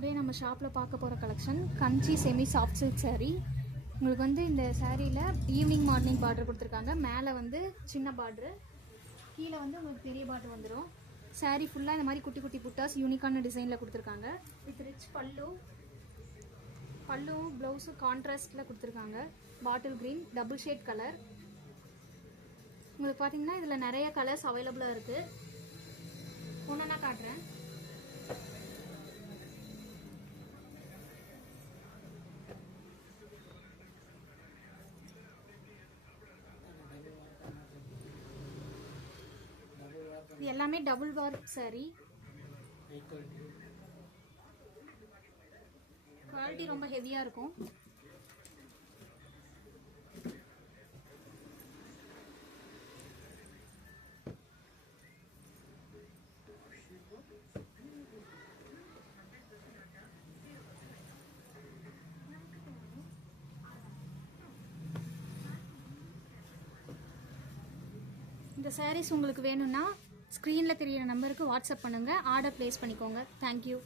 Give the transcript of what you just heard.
Today நம்ம ஷாப்பில் பார்க்க போகிற கலெக்ஷன் கஞ்சி செமி சாஃப்ட் சில்க் saree. உங்களுக்கு வந்து இந்த சாரியில் ஈவினிங் மார்னிங் பார்டர் கொடுத்துருக்காங்க. மேலே வந்து சின்ன பார்டரு, கீழே வந்து உங்களுக்கு பெரிய பார்டர் வந்துடும். saree ஃபுல்லாக இந்த மாதிரி குட்டி குட்டி புட்டாஸ் யூனிக்கான டிசைனில் கொடுத்துருக்காங்க. வித் ரிச் பல்லுவும் ப்ளவுஸும் கான்ட்ராஸ்டில் கொடுத்துருக்காங்க. Bottle green double shade colour. உங்களுக்கு பார்த்தீங்கன்னா இதில் நிறைய கலர்ஸ் அவைலபிளாக இருக்குது. ஒன்றா காட்டுறேன். இது எல்லாமே டபுள் வார்ப் saree. குவாலிட்டி ரொம்ப ஹெவியாக இருக்கும். இந்த sarees உங்களுக்கு வேணும்னா ஸ்க்ரீனில் தெரியிற நம்பருக்கு வாட்ஸ்அப் பண்ணுங்கள். ஆர்டர் ப்ளேஸ் பண்ணிக்கோங்க. தேங்க்யூ.